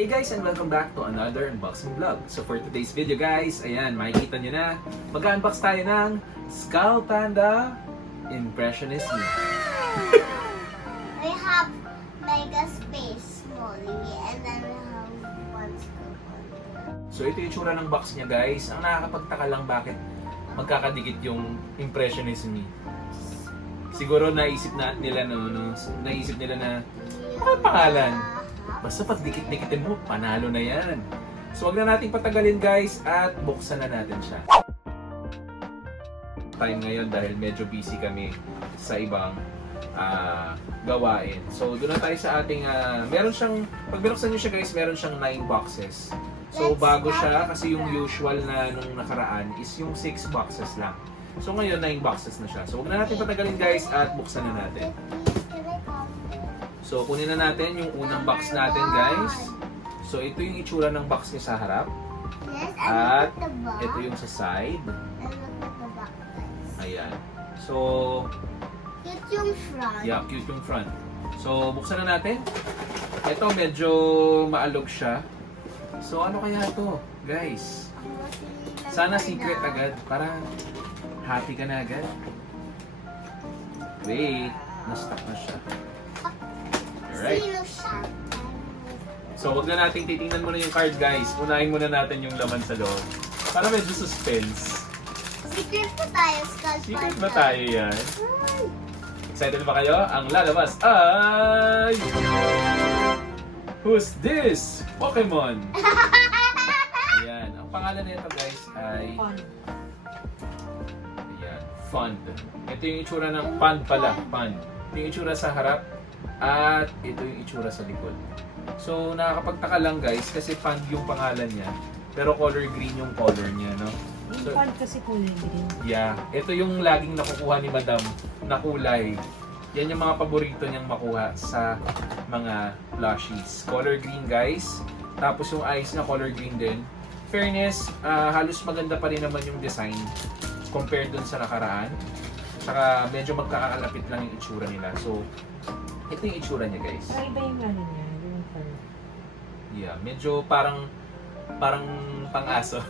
Hey guys, and welcome back to another unboxing vlog. So for today's video guys, ayan, makikita nyo na, mag-unbox tayo ng Skull Panda Impressionism. We have Mega Space Molly and then we have one Skull Panda. So ito yung tsura ng box niya guys. Ang nakakapagtaka lang bakit magkakadikit yung Impressionism. Siguro naisip nila na ano pangalan? Basta pag dikit-dikitin mo, panalo na yan. So wag na nating patagalin guys at buksan na natin siya. Time ngayon dahil medyo busy kami sa ibang gawain. So doon na tayo sa ating, meron siyang, pag binuksan nyo siya guys, meron siyang 9 boxes. So bago siya, kasi yung usual na nung nakaraan is yung 6 boxes lang. So ngayon 9 boxes na siya. So wag na natin patagalin guys at buksan na natin. So, kunin na natin yung unang box natin, guys. So, ito yung itsura ng box niya sa harap. Yes, At and look at the box. ito yung sa side. And look at the back, guys. Ayan. So, Cute yung front. yeah, cute yung front. So, buksan na natin. Ito, medyo maalog siya. So, ano kaya ito, guys? Sana secret agad. Para happy ka na agad. Wait, na-stuck na siya. Alright. Sino siya? So, wag na nating titingnan muna yung card, guys. Unahin muna natin yung laman sa loob. Para medyo suspense. Secret pa tayo, Skull Secret Panda. ba tayo yan? Ay. Excited ba kayo? Ang lalabas ay... Who's this? Pokemon! Ayan. Ang pangalan nito, guys, ay... Ayan. Fund. Ito yung itsura ng Fund pala. Fund. Ito yung itsura sa harap. At ito yung itsura sa likod. So, nakakapagtaka lang guys kasi Fund yung pangalan niya. Pero color green yung color niya, no? Yung So, font kasi kulay green. yeah. Ito yung laging nakukuha ni Madam na kulay. Yan yung mga paborito niyang makuha sa mga plushies. Color green guys. Tapos yung eyes na color green din. Fairness, halos maganda pa rin naman yung design compared dun sa nakaraan. Saka medyo magkakakalapit lang yung itsura nila. So, ito yung itsura niya guys. Pero iba yung ano niya, yung font. Yeah, medyo parang pang-aso.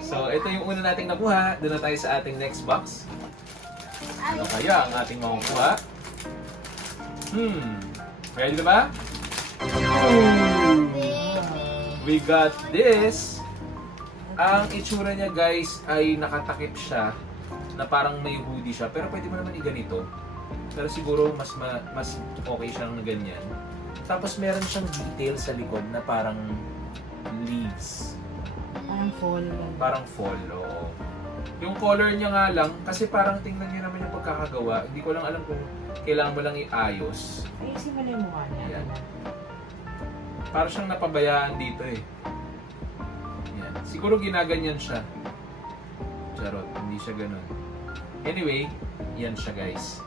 So, ito yung una nating nakuha. Doon na tayo sa ating next box. Ano kaya ang ating makukuha? Ready na ba? We got this. Ang itsura niya guys ay nakatakip siya na parang may hoodie siya. Pero pwede mo naman i-ganito. Pero siguro mas okay siyang na ganyan. Tapos meron siyang detail sa likod na parang leaves. Parang fall lang. Parang fall, oo. Yung color niya nga lang, kasi parang tingnan niyo naman yung pagkakagawa. Hindi ko lang alam kung kailangan mo lang iayos. Ayusin mo na yung mukha niya. Ayan. Parang siyang napabayaan dito eh. Yan. Siguro ginaganyan siya. Charot, hindi siya ganun. Anyway, yan siya guys.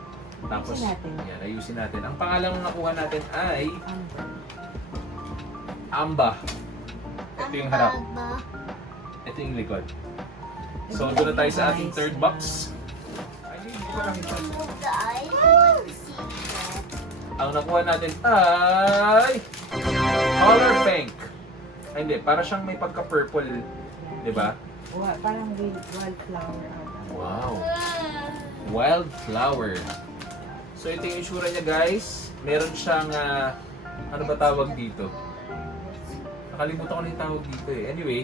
Tapos, Ayusin natin. yan, ayusin natin. Ang pangalan na nakuha natin ay Amber. Amba. Ito yung harap. Aba. Ito yung likod. So, doon na tayo sa ating third box. Ay, hindi ko nakita. Remove the eye. Secret. Ang nakuha natin ay Color Pink. Ay, hindi, para siyang may pagka-purple, 'di ba? Parang wildflower. Wow. Wildflower. So ito yung itsura niya, guys. Meron siyang ano ba tawag dito? Nakalimutan ko na yung tawag dito eh. Anyway,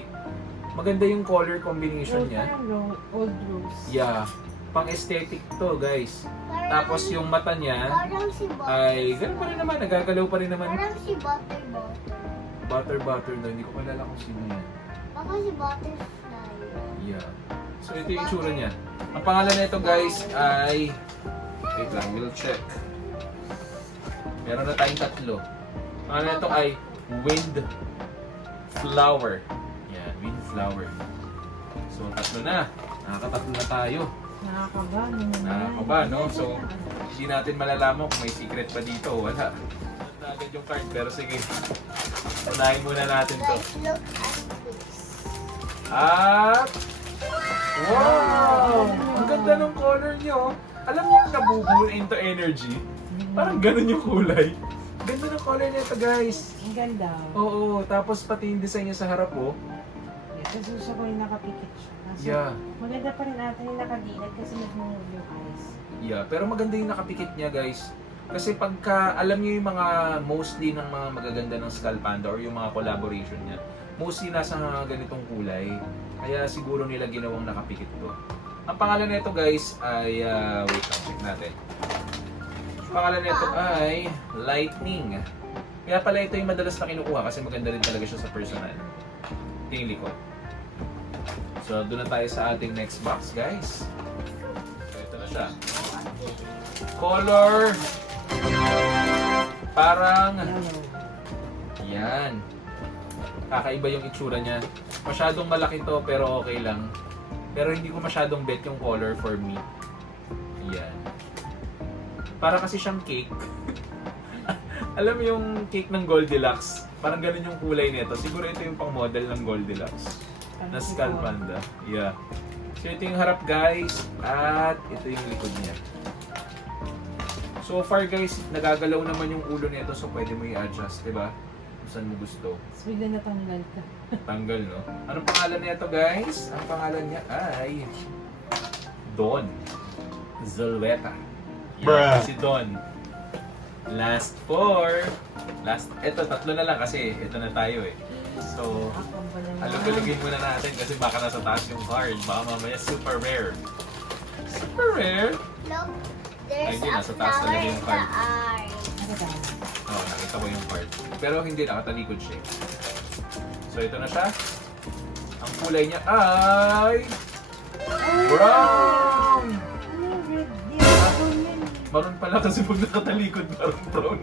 maganda yung color combination niya. Parang old rose. Yeah. Pang-aesthetic to, guys. Tapos yung mata niya Parang si Butter. ay ganun pa rin naman, nagagalaw pa rin naman. Parang si Butter. Butter na, hindi ko kilala kung sino yan. Baka si Butterfly. Yeah. So ito yung itsura niya. Ang pangalan nito guys ay, wait lang, we'll check. Meron na tayong tatlo. Ang pangalan nito ay Windflower. Yan, Windflower. So tatlo na. Nakakatatlo na tayo. Nakakaba. Nakakaba, no? So, hindi natin malalaman kung may secret pa dito. Wala. Na agad yung card, pero sige. Unahin muna natin to. Guys, look at this. At... Wow! Ang ganda ng color niyo. Alam niyo yung nabubuo into energy? Parang ganun yung kulay. Ganda ng yung color nito guys. Ang ganda. Oo, tapos pati yung design niya sa harap oh. Kasi gusto ko yung nakapikit siya. Kaso, Yeah. maganda pa rin ata yung nakadilat kasi nag-move yung eyes. Yeah, pero maganda yung nakapikit niya guys. Kasi pagka, alam niyo yung mga mostly ng mga magaganda ng Skull Panda or yung mga collaboration niya, mostly nasa mga ganitong kulay. Kaya siguro nila ginawang nakapikit to. Ang pangalan nito guys ay, wait lang, check natin. Ang pangalan nito ay Lightning. Kaya pala ito yung madalas na kinukuha kasi maganda rin talaga siya sa personal. Ito yung likod. So, doon na tayo sa ating next box guys. So, ito na siya. Color. Parang, Yellow. yan. Kakaiba yung itsura niya. Masyadong malaki to pero okay lang. Pero hindi ko masyadong bet yung color for me. Yan. Para kasi siyang cake. Alam mo yung cake ng Goldilocks? Parang ganun yung kulay nito. Siguro ito yung pang model ng Goldilocks. Na Skull Panda. Yeah. So ito yung harap guys. At ito yung likod niya. So far guys, nagagalaw naman yung ulo nito so pwede mo i-adjust, diba? Kung saan mo gusto. Tapos bigla natanggal ka. Tanggal, no? Anong pangalan nito guys? Ang pangalan niya ay Don Zolweta. Bruh. Si Don. Last four. Eto, tatlo na lang kasi ito na tayo eh. So, Akong ba naman? alugin muna natin kasi baka nasa taas yung card. Baka mamaya super rare. Super rare? Look, Ay, there's hindi, a nasa taas flower talaga in yung the card. eye. Ano ba? Oo, nakita ko yung card. Pero hindi, nakatalikod siya. So, ito na siya. Ang kulay niya ay brown! Ano yung red? Yellow yun. Maroon pala kasi pag nakatalikod, maroon brown.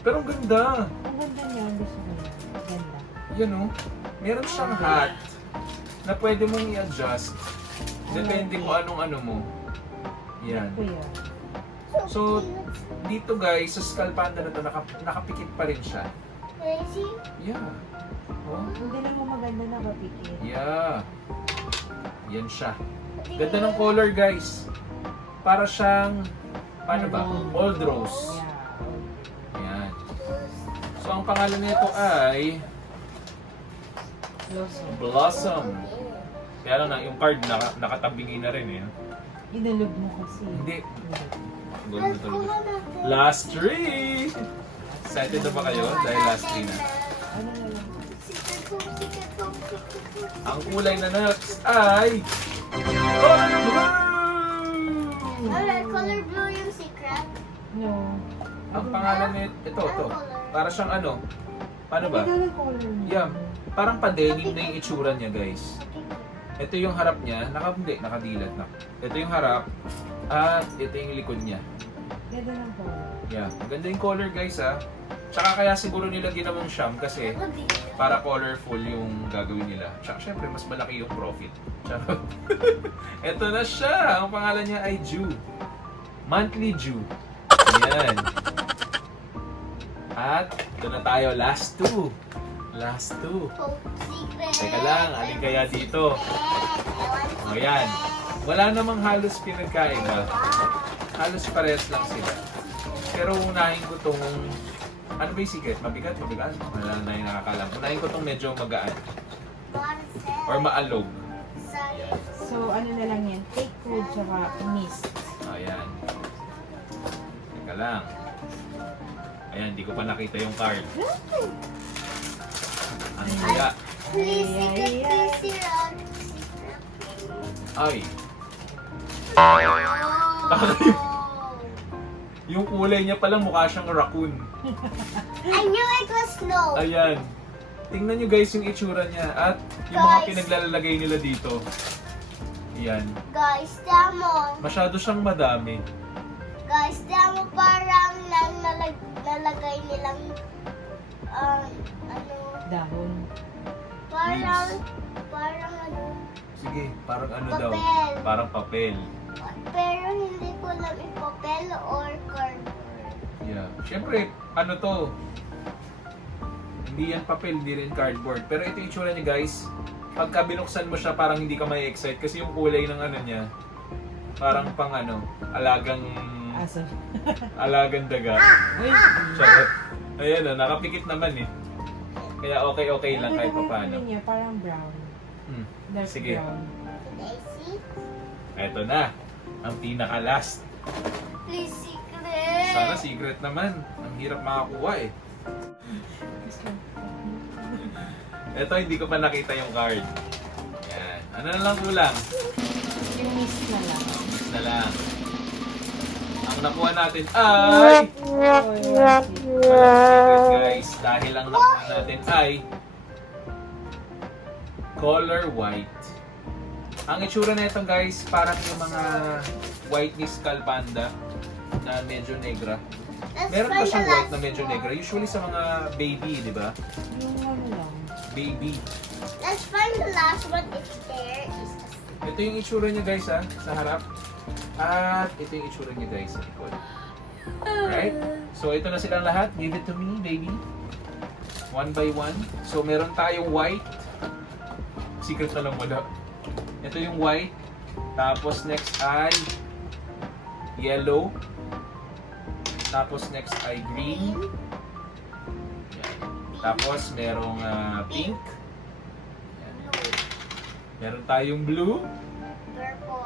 Pero ang ganda. Ang ganda niya. Gusto ko yan. Ganda. Yan o. Meron siyang hat na pwede mong i-adjust. Depende kung anong ano mo. Yan. Ito yan. So, dito guys, sa Skull Panda na to, nakapikit pa rin siya. Crazy? Yeah. Oh. Hindi lang mo maganda nakapikit. Yeah. Yan siya. Ganda ng color guys. Para siyang, paano ba? Old Rose. Yeah. Yan. So, ang pangalan nito ay Blossom. Blossom. Kaya lang na, yung card nakatabingi na rin eh. Inalog mo kasi. Hindi. Gulo Let's na go talaga. natin. Last three! Excited na ba kayo? Dahil last three na. Ano na lang? Secret home, secret home, secret home. Ang kulay na next ay color blue! Alright, color blue yung secret. No. Ang pangalan nito, ito. Para siyang ano? Paano ba? Ano yung color niya? Yeah. Parang pa-denim na yung itsura niya, guys. Ito yung harap niya. Nakadilat na. Ito yung harap. At ito yung likod niya. Ganda ng color. Yeah. Maganda yung color, guys, ha. Tsaka kaya siguro nila ginawang sham kasi para colorful yung gagawin nila. Tsaka syempre, mas malaki yung profit. Charot. Ito na siya. Ang pangalan niya ay Jew. Monthly Jew. Ayan. At ito na tayo. Last two. Last two. Secret. Teka lang, alin kaya dito? O yan. Wala namang halos pinagkaiba. Halos parehas lang sila. Pero unahin ko tong... Ano ba yung secret? Mabigat? Mabigat? Wala na yung nakakalam. Unahin ko tong medyo magaan. Or maalog. So, ano na lang yan? Cake food tsaka mist. Ayan. Teka lang. Ayan, di ko pa nakita yung card. Ano kaya? Please, secret, Ay, ay, please, secret. Ay, Oh. yung kulay niya pala mukha siyang raccoon. I knew it was snow. Ayan. Tingnan nyo guys yung itsura niya at yung mga Guys. pinaglalagay nila dito. Ayan. Guys, damo. Masyado siyang madami. Guys, damo parang nalagay nilang ano, Dahon. parang ano, Sige, parang ano daw? papel. Parang papel. Pero hindi ko alam if papel or cardboard. Yeah. Siyempre, ano to? Hindi yan papel, hindi rin cardboard. Pero ito yung itsura niya guys. Pagka binuksan mo siya, parang hindi ka may excite kasi yung kulay ng ano niya, parang pang ano, alagang Aso. alagang daga. Uy! Charot. Ayan o, nakapikit naman eh. Kaya okay lang kahit pa paano. Ano niya, parang brown. Dark Sige. brown. Can I see? Eto na, ang pinaka-last. Please, secret. Sana secret naman. Ang hirap makakuha eh. Eto, hindi ko pa nakita yung card. Yan. Ano na lang kulang? Yung mist na lang. Miss na lang. Ang nakuha natin ay... Oh, Walang secret guys. Dahil ang nakuha natin ay... color white. Ang itsura na ito guys, parang yung mga white ni Skull Panda na medyo negra. Let's Meron pa find siyang the white na last medyo one. negra. Usually sa mga baby, di ba? Yung ano lang. Baby. Let's find the last one. If there is a Ito yung itsura niya guys ha, sa harap. At ito yung itsura niya guys sa likod. Alright? So ito na silang lahat. Give it to me, baby. One by one. So meron tayong white. Secret na lang wala. Ito yung white. Tapos next ay yellow. Tapos next ay green. Yan. Tapos merong pink. Yan. blue, Meron tayong blue. purple,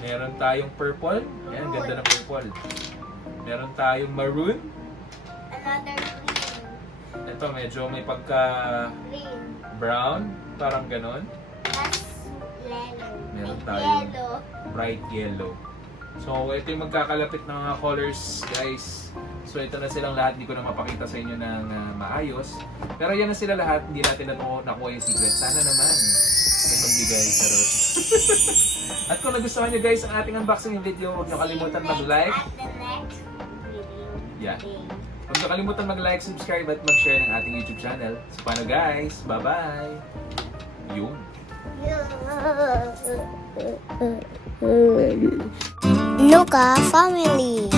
Meron tayong purple. Ayan, ganda ng purple. Meron tayong maroon. another green, Ito, medyo may pagka green. brown. Parang ganon. That's yellow. Meron Pink, tayong yellow. bright yellow. So, ito yung magkakalapit ng mga colors, guys. So, ito na silang lahat. Hindi ko na mapakita sa inyo ng maayos. Pero yan na sila lahat. Hindi natin nakuha yung secret. Sana naman may magbigay. Charot. At kung nagustuhan nyo guys ang ating unboxing video, huwag nyo kalimutan mag-like. At the next video. Yeah. Day. Huwag nyo kalimutan mag-like, subscribe, at mag-share ng ating YouTube channel. So, paano guys? Bye-bye! Yun. Nuka family.